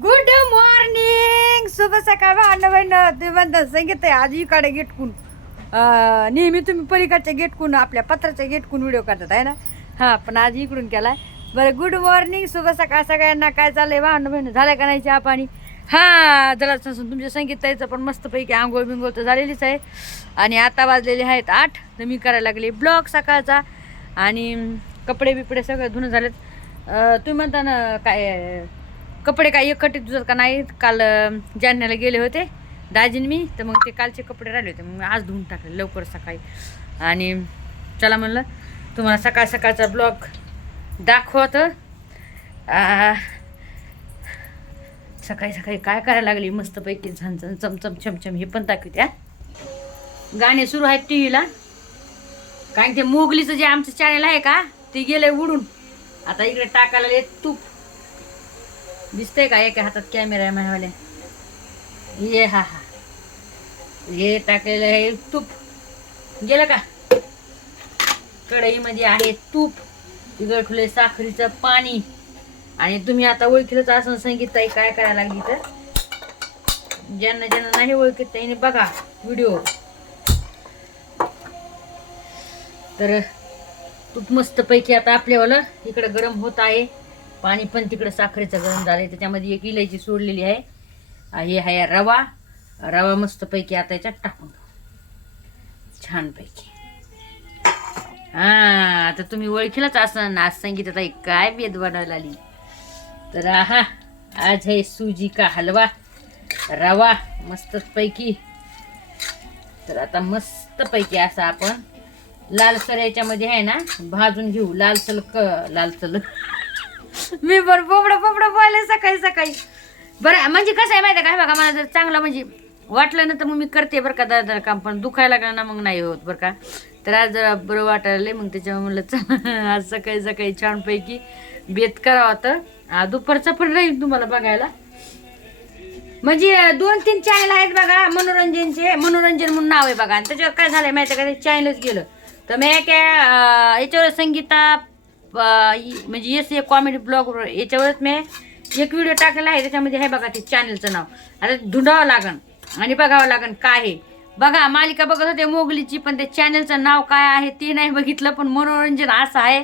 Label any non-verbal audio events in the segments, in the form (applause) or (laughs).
Good morning शुभ सकाळ भांड बहिण तुम्ही म्हणता संगीत आहे आज इकडे गेटकून. नेहमी तुम्ही पलीकडच्या गेटकून आपल्या पत्राच्या गेटकून व्हिडिओ करतात आहे ना? हां पण आज इकडून केलाय. बरं गुड मॉर्निंग शुभ सकाळ सगळ्यांना. काय चाललंय भांड बहिण झालं का नाही चहा पाणी हां जरा तसं तुमच्या संगीताईचं पण मस्तपैकी आंघोळ बिंघोळ तर झालेलीच आहे. आणि आता वाजलेले आहेत आठ. तर मी करायला लागले ब्लॉग सकाळचा. आणि कपडे बिपडे सगळं धुणं झालेत. अं, तुम्ही म्हणता ना काय कपडे काय एकखट्टी धुतात का नाही? काल जालन्याला गेले होते दाजीन मी. तर मग ते कालचे कपडे राहिले होते. मग आज धुवून टाकले लवकर सकाळी. आणि चला म्हणलं तुम्हाला सकाळ सकाळचा ब्लॉग दाखवत. सकाळी सकाळी काय करायला लागली? मस्तपैकी झन झन चमचम छमछम हे पण दाखवते हा. गाणे सुरू आहेत टी व्हीला कारण ते मोगलीचं जे आमचं चॅनल आहे का ते गेलं उडून. आता इकडे टाकायला लागले तूप. दिसतंय का एका हातात कॅमेरा आहे माझ्यावाल्या? ये हा हा. हे टाकलेलं आहे तूप. गेलं का? कढईमध्ये आहे तूप तिकडे ठुले साखरीचं पाणी. आणि तुम्ही आता ओळखीलंच असं सांगितलं काय करायला लागली तर ज्यांना ज्यांना नाही ओळखीत त्यांनी बघा व्हिडिओ तर तूप मस्तपैकी आता आपल्यावालं इकडं गरम होत आहे. पाणी पण तिकडं साखरेचं गरम झालंय त्याच्यामध्ये एक इलायची सोडलेली आहे. हे आहे रवा. रवा मस्तपैकी आता याच्यात टाकून छानपैकी. हा आता तुम्ही ओळखीलाच असं आज संगीत आता काय बेद बनवायला आली. तर हा आज आहे सुजी का हलवा. रवा मस्तच पैकी तर आता मस्तपैकी असं असा आपण लालसर याच्यामध्ये आहे ना भाजून घेऊ. लालसल क लालसल मी बरं पोपडं पोपडं बोलले सकाळी सकाळी. बरं म्हणजे कसं आहे माहिती आहे काय बघा मला जर चांगलं म्हणजे वाटलं ना तर मग मी करते बरं का दादा काम. पण दुखायला लागलं ना मग नाही होत बरं का. तर आज जरा बरं वाटायला मग त्याच्यामुळे म्हणलं चला आज सकाळी सकाळी छानपैकी बेत करावा तर दुपारचा पण राहील तुम्हाला बघायला. म्हणजे दोन तीन चॅनल आहेत बघा मनोरंजनचे. मनोरंजन म्हणून नाव आहे बघा. आणि त्याच्यावर काय झालंय माहिती आहे का? ते चॅनलच गेलं. तर मी काय याच्यावर संगीता म्हणजे येस एक कॉमेडी ब्लॉग याच्यावरच मी एक व्हिडिओ टाकलेला आहे त्याच्यामध्ये आहे बघा ते चॅनलचं नाव. आता धुंडावं लागन आणि बघावं लागन काय आहे. बघा मालिका बघत होते मोगलीची पण त्या चॅनलचं नाव काय आहे ते नाही बघितलं पण मनोरंजन असं आहे.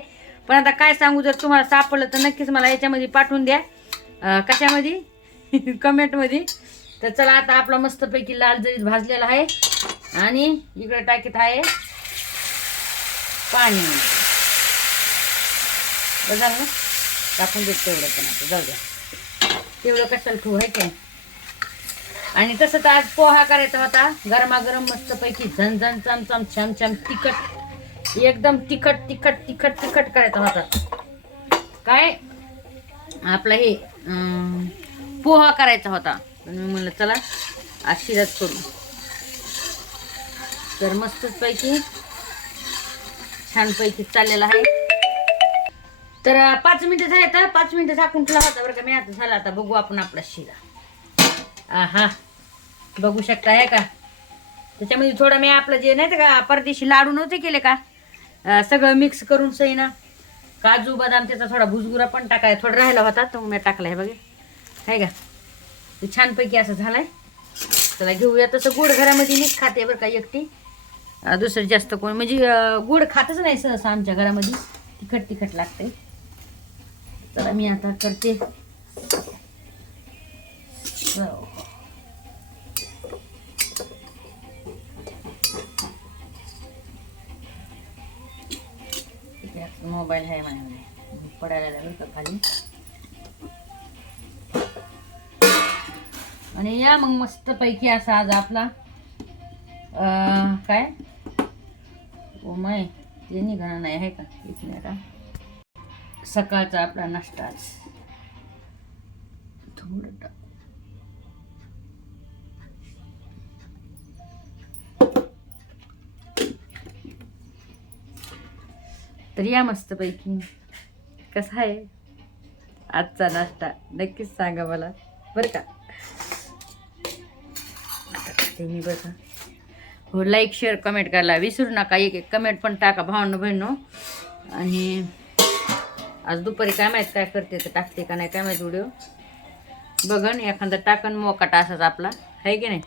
पण आता काय सांगू जर तुम्हाला सापडलं तर नक्कीच मला याच्यामध्ये पाठवून द्या. कशामध्ये? (laughs) कमेंटमध्ये तर चला आता आपला मस्तपैकी लाल जरीत भाजलेला आहे. आणि इकडे टाकीत आहे पाणी. बघा ना? टाकून देत तेवढं पण आता. जाऊ द्या. तेवढं कशाला ठेवू आहे काय? आणि तसं तर आज पोहा करायचा होता. गरमागरम मस्तपैकी झन झन चम चम छम छम तिखट. एकदम तिखट तिखट तिखट तिखट करायचा होता. काय? आपला हे पोहा करायचा होता. पण मी म्हणलं चला आज शिराच करू. तर मस्तच पैकी छानपैकी चाललेला आहे. तर पाच मिनिटं झाले तर पाच मिनिटं झाकून ठेवला होता बरं का. मी आता झाला आता. बघू आपण आपला शिरा. आहा. बघू शकता आहे का? त्याच्यामध्ये थोडं मी आपलं जे नाही का परदेशी लाडू नव्हते केले का? सगळं मिक्स करून सही ना. काजू बदाम त्याचा थोडा भुजगुरा पण टाकाय. थोडा राहिला होता तो मी टाकलाय बघे. आहे का? ते छानपैकी असं झालाय. चला घेऊया. तसं गोड घरामध्ये मीच खाते बरं का एकटी. दुसरं जास्त कोण म्हणजे गुड गोड खातच नाही सहसा आमच्या घरामध्ये. तिखट तिखट लागते चला मी आता करते. हो. मोबाईल आहे माझ्यामध्ये. पडायला लागेल का खाली. आणि या मग मस्त पैकी असा आज आपला काय? ओ माय ते निघणार नाही आहे का? एक मिनिट हा. सकाळचा आपला नाश्ता. आज थोडं टाक. तर या मस्तपैकी. कसा आहे? आजचा नाश्ता. नक्कीच सांगा मला. बरं का? आता मी बघा. हो लाईक शेअर कमेंट करायला विसरू नका. एक एक कमेंट पण टाका भावनो बहिणो आणि आज दुपारी काय माहीत काय करते तर टाकते का नाही काय माहीत व्हिडिओ बघन एखादा टाकन मोकाटा असाच आपला. आहे की नाही?